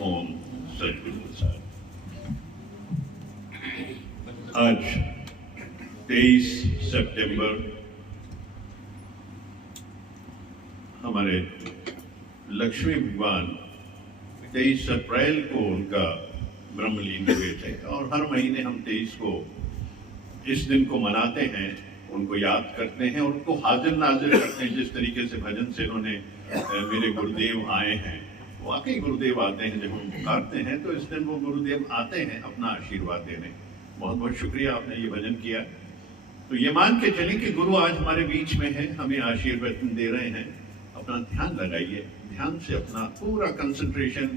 ओम सतगुरु साहब। आज 23 सितंबर हमारे लक्ष्मी भगवान 23 अप्रैल को उनका ब्रह्मलीन हुए थे और हर महीने हम 23 को इस दिन को मनाते हैं, उनको याद करते हैं और उनको हाजिर नाजिर करते हैं। जिस तरीके से भजन से उन्होंने मेरे गुरुदेव आए हैं, वाकई गुरुदेव आते हैं। जब हम पुकारते हैं तो इस दिन वो गुरुदेव आते हैं अपना आशीर्वाद देने। बहुत बहुत शुक्रिया, आपने ये भजन किया। तो ये मान के चलें कि गुरु आज हमारे बीच में है, हमें आशीर्वाद दे रहे हैं। अपना ध्यान लगाइए, ध्यान से अपना पूरा कंसंट्रेशन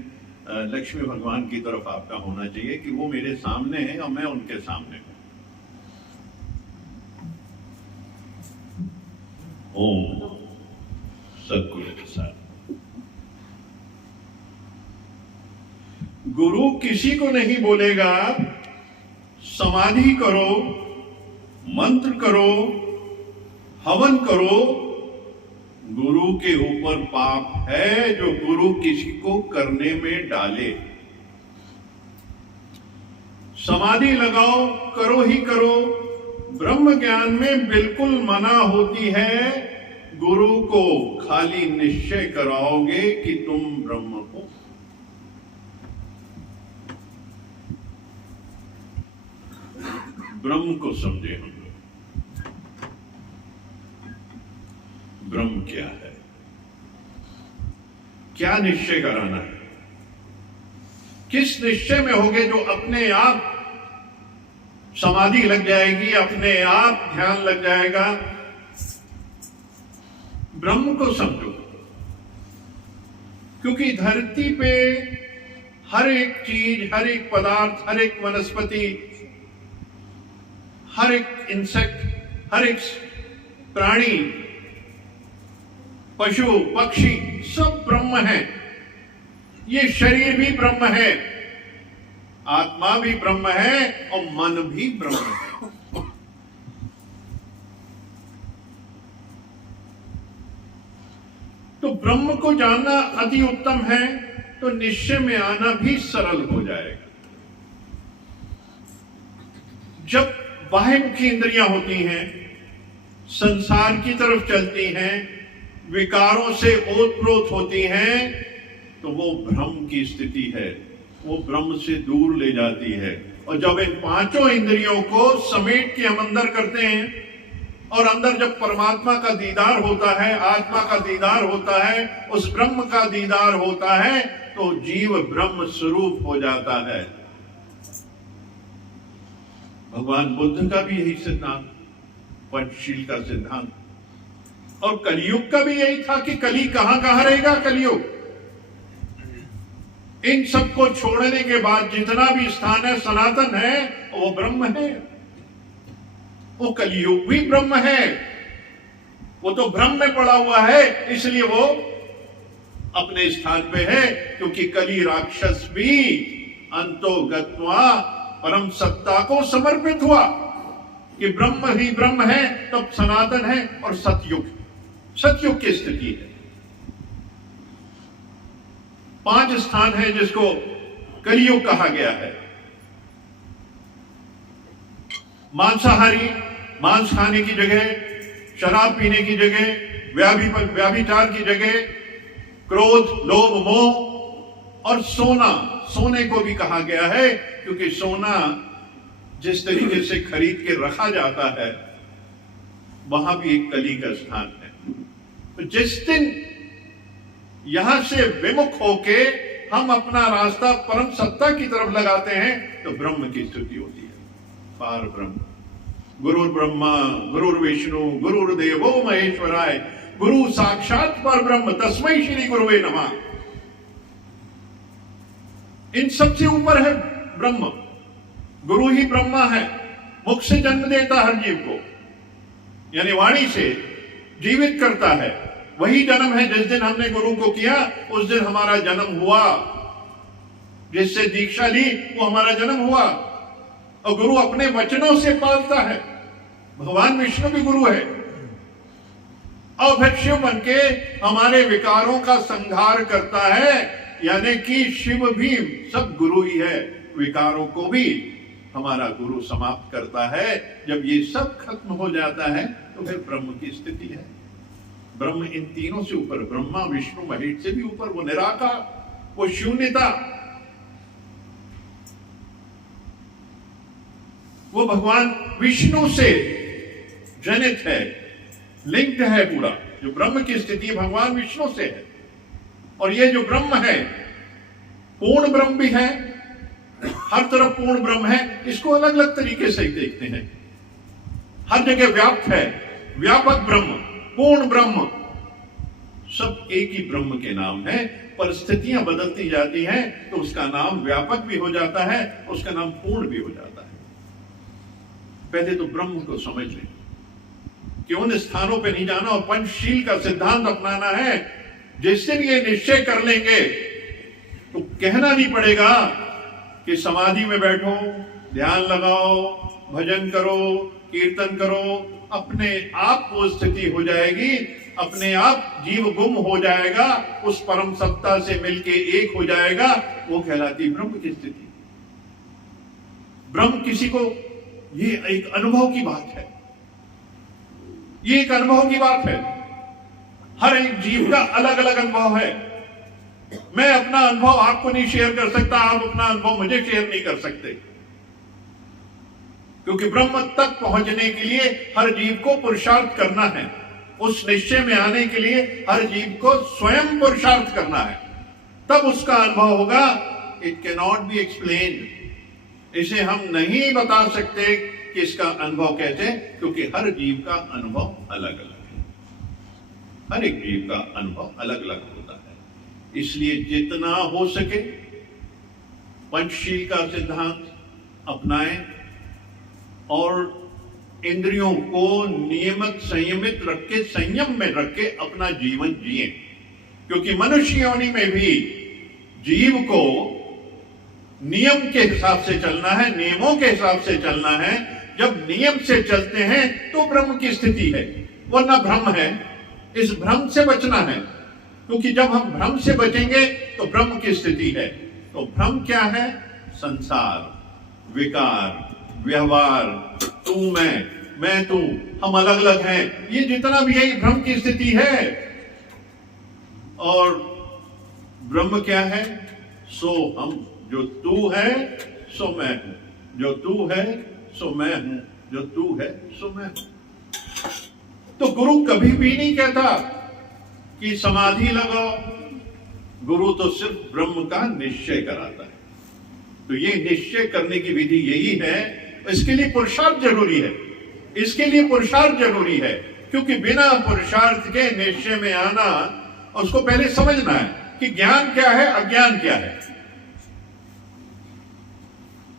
लक्ष्मी भगवान की तरफ आपका होना चाहिए कि वो मेरे सामने है और मैं उनके सामने हूं। ओम सतगुरु साहब। गुरु किसी को नहीं बोलेगा समाधि करो, मंत्र करो, हवन करो। गुरु के ऊपर पाप है जो गुरु किसी को करने में डाले। समाधि लगाओ, करो ही करो। ब्रह्म ज्ञान में बिल्कुल मना होती है। गुरु को खाली निश्चय कराओगे कि तुम ब्रह्म हो। ब्रह्म को समझे हम लोग। ब्रह्म क्या है, क्या निश्चय कराना है? किस निश्चय में होगे जो अपने आप समाधि लग जाएगी, अपने आप ध्यान लग जाएगा? ब्रह्म को समझो, क्योंकि धरती पे हर एक चीज, हर एक पदार्थ, हर एक वनस्पति, हर एक इंसेक्ट, हर एक प्राणी, पशु पक्षी सब ब्रह्म है। ये शरीर भी ब्रह्म है, आत्मा भी ब्रह्म है और मन भी ब्रह्म है। तो ब्रह्म को जानना अति उत्तम है, तो निश्चय में आना भी सरल हो जाएगा। जब बाह्यमुखी इंद्रियां होती हैं, संसार की तरफ चलती हैं, विकारों से ओतप्रोत होती हैं, तो वो भ्रम की स्थिति है, वो ब्रह्म से दूर ले जाती है। और जब इन पांचों इंद्रियों को समेट के हम अंदर करते हैं और अंदर जब परमात्मा का दीदार होता है, आत्मा का दीदार होता है, उस ब्रह्म का दीदार होता है, तो जीव ब्रह्म स्वरूप हो जाता है। भगवान बुद्ध का भी यही सिद्धांत, पंचशील का सिद्धांत, और कलयुग का भी यही था कि कली कहां कहां रहेगा। कलयुग इन सबको छोड़ने के बाद जितना भी स्थान है सनातन है, वो ब्रह्म है। वो कलयुग भी ब्रह्म है, वो तो ब्रह्म में पड़ा हुआ है, इसलिए वो अपने स्थान पे है। क्योंकि कली राक्षस भी अंतो गत्वा परम सत्ता को समर्पित हुआ कि ब्रह्म ही ब्रह्म है, तब सनातन है। और सतयुग, सतयुग की स्थिति है। 5 स्थान है जिसको कलियुग कहा गया है। मांसाहारी, मांस खाने की जगह, शराब पीने की जगह, व्याभिचार की जगह, क्रोध, लोभ, मोह और सोना, सोने को भी कहा गया है, क्योंकि सोना जिस तरीके से खरीद के रखा जाता है, वहां भी एक कली का स्थान है। तो जिस दिन यहां से विमुख होके हम अपना रास्ता परम सत्ता की तरफ लगाते हैं, तो ब्रह्म की स्थिति होती है। पार ब्रह्म, गुरुर् ब्रह्मा गुरुर्विष्णु गुरुर्देवो महेश्वराय, गुरु साक्षात पर ब्रह्म तस्मै श्री गुरुवे नमः। इन सबसे ऊपर है ब्रह्म। गुरु ही ब्रह्मा है, मुख से जन्म देता हर जीव को, यानी वाणी से जीवित करता है। वही जन्म है। जिस दिन हमने गुरु को किया उस दिन हमारा जन्म हुआ, जिससे दीक्षा ली वो हमारा जन्म हुआ। और गुरु अपने वचनों से पालता है। भगवान विष्णु भी गुरु है, और फिर शिव बन के हमारे विकारों का संहार करता है। यानी कि शिव भी सब गुरु ही है। विकारों को भी हमारा गुरु समाप्त करता है। जब ये सब खत्म हो जाता है तो फिर ब्रह्म की स्थिति है। ब्रह्म इन तीनों से ऊपर, ब्रह्मा विष्णु महेश से भी ऊपर, वो निराकार, वो शून्यता, वो भगवान विष्णु से जनित है, लिंक्ड है। पूरा जो ब्रह्म की स्थिति भगवान विष्णु से है। और ये जो ब्रह्म है पूर्ण ब्रह्म भी है, हर तरफ पूर्ण ब्रह्म है। इसको अलग अलग तरीके से देखते हैं, हर जगह व्याप्त है, व्यापक ब्रह्म, पूर्ण ब्रह्म, सब एक ही ब्रह्म के नाम है। परिस्थितियां बदलती जाती हैं तो उसका नाम व्यापक भी हो जाता है, उसका नाम पूर्ण भी हो जाता है। पहले तो ब्रह्म को समझ लें कि उन स्थानों पे नहीं जाना और पंचशील का सिद्धांत अपनाना है। जिस दिन ये निश्चय कर लेंगे तो कहना नहीं पड़ेगा कि समाधि में बैठो, ध्यान लगाओ, भजन करो, कीर्तन करो। अपने आप वो स्थिति हो जाएगी, अपने आप जीव गुम हो जाएगा, उस परम सत्ता से मिलके एक हो जाएगा। वो कहलाती ब्रह्म की स्थिति। ब्रह्म किसी को, ये एक अनुभव की बात है, ये एक अनुभव की बात है। हर एक जीव का अलग अलग अनुभव है। मैं अपना अनुभव आपको नहीं शेयर कर सकता, आप अपना अनुभव मुझे शेयर नहीं कर सकते, क्योंकि ब्रह्म तक पहुंचने के लिए हर जीव को पुरुषार्थ करना है। उस निश्चय में आने के लिए हर जीव को स्वयं पुरुषार्थ करना है, तब उसका अनुभव होगा। It can not be explained. इसे हम नहीं बता सकते कि इसका अनुभव कैसे, क्योंकि हर जीव का अनुभव अलग अलग है। हर एक जीव का अनुभव अलग अलग होता है। इसलिए जितना हो सके पंचशील का सिद्धांत अपनाएं और इंद्रियों को नियमित संयमित रख के, संयम में रख के अपना जीवन जिए। क्योंकि मनुष्य योनि में भी जीव को नियम के हिसाब से चलना है, नियमों के हिसाब से चलना है। जब नियम से चलते हैं तो ब्रह्म की स्थिति है, वरना भ्रम है। इस भ्रम से बचना है, क्योंकि जब हम भ्रम से बचेंगे तो ब्रह्म की स्थिति है। तो भ्रम क्या है? संसार, विकार, व्यवहार, तू मैं तू, हम अलग अलग हैं, ये जितना भी है भ्रम की स्थिति है। और ब्रह्म क्या है? सो हम, जो तू है सो मैं हूं, जो तू है सो मैं हूं, जो तू है सो मैं हूं। तो गुरु कभी भी नहीं कहता कि समाधि लगाओ। गुरु तो सिर्फ ब्रह्म का निश्चय कराता है। तो ये निश्चय करने की विधि यही है। इसके लिए पुरुषार्थ जरूरी है, इसके लिए पुरुषार्थ जरूरी है। क्योंकि बिना पुरुषार्थ के निश्चय में आना, उसको पहले समझना है कि ज्ञान क्या है, अज्ञान क्या है।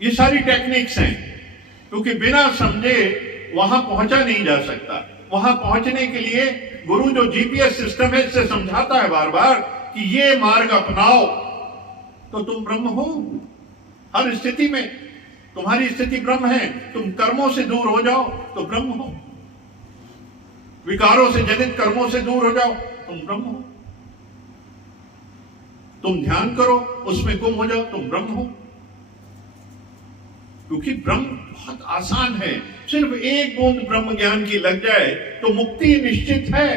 ये सारी टेक्निक्स हैं, क्योंकि बिना समझे वहां पहुंचा नहीं जा सकता। वहां पहुंचने के लिए गुरु जो जीपीएस सिस्टम है, इससे समझाता है बार बार कि ये मार्ग अपनाओ तो तुम ब्रह्म हो। हर स्थिति में तुम्हारी स्थिति ब्रह्म है। तुम कर्मों से दूर हो जाओ तो ब्रह्म हो, विकारों से जनित कर्मों से दूर हो जाओ तुम ब्रह्म हो, तुम ध्यान करो उसमें गुम हो जाओ तुम ब्रह्म हो। क्योंकि ब्रह्म बहुत आसान है। सिर्फ एक बूंद ब्रह्म ज्ञान की लग जाए तो मुक्ति निश्चित है,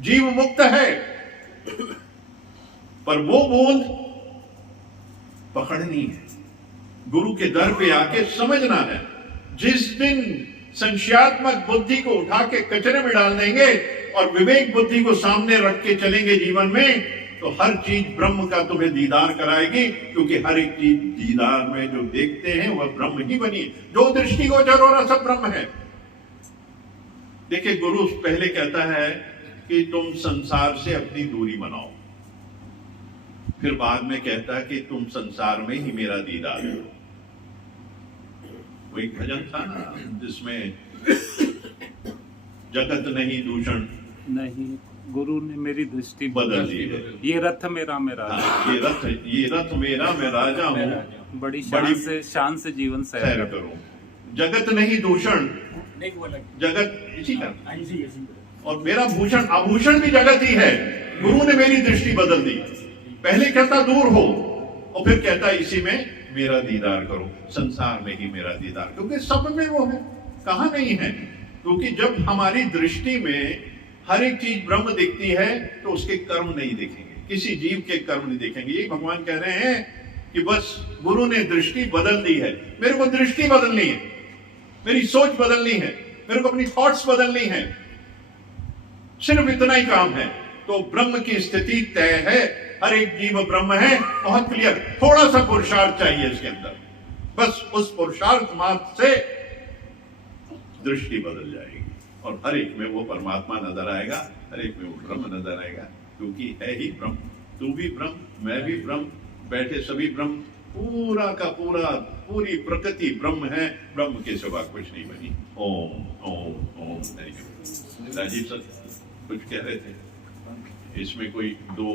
जीव मुक्त है। पर वो बूंद पकड़नी है, गुरु के दर पे आके समझना है। जिस दिन संशयात्मक बुद्धि को उठा के कचरे में डाल देंगे और विवेक बुद्धि को सामने रख के चलेंगे जीवन में, तो हर चीज ब्रह्म का तुम्हें दीदार कराएगी। क्योंकि हर एक चीज दीदार में जो देखते हैं वह ब्रह्म ही बनी है। जो दृष्टिगोचर हो रहा सब ब्रह्म है। देखिए, गुरु पहले कहता है कि तुम संसार से अपनी दूरी बनाओ, फिर बाद में कहता है कि तुम संसार में ही मेरा दीदार करो। वही भजन था ना जिसमें जगत नहीं दूषण नहीं, गुरु ने मेरी दृष्टि बदल दी है। ये रथ मेरा मैं राजा, ये रथ मेरा मैं राजा हूँ, बड़ी शान से जीवन सैर करो। जगत नहीं दूषण, जगत इसी का, और मेरा भूषण आभूषण भी जगत ही है। गुरु ने मेरी दृष्टि बदल दी। पहले कहता दूर हो और फिर कहता इसी में मेरा दीदार करो, संसार में ही मेरा दीदार, क्योंकि सब में वो है, कहां नहीं है। क्योंकि जब हमारी दृष्टि में हर एक चीज ब्रह्म दिखती है तो उसके कर्म नहीं दिखेंगे, किसी जीव के कर्म नहीं दिखेंगे। ये भगवान कह रहे हैं कि बस गुरु ने दृष्टि बदल दी है, मेरे को दृष्टि बदलनी है, मेरी सोच बदलनी है, मेरे को अपनी थॉट्स बदलनी है, सिर्फ इतना ही काम है। तो ब्रह्म की स्थिति तय है, हर एक जीव ब्रह्म है, बहुत क्लियर। थोड़ा सा पुरुषार्थ चाहिए इसके अंदर, बस उस पुरुषार्थ मात्र से दृष्टि बदल जाएगी और हर एक में वो परमात्मा नजर आएगा, हर एक में वो ब्रह्म नजर आएगा, क्योंकि है ही ब्रह्म। तू भी ब्रह्म, मैं भी ब्रह्म, बैठे सभी ब्रह्म, पूरा का पूरा पूरी प्रकृति ब्रह्म है, ब्रह्म के सिवा कुछ नहीं बनी। ओम ओम ओम। राजीव सर कुछ कह रहे थे, इसमें कोई दो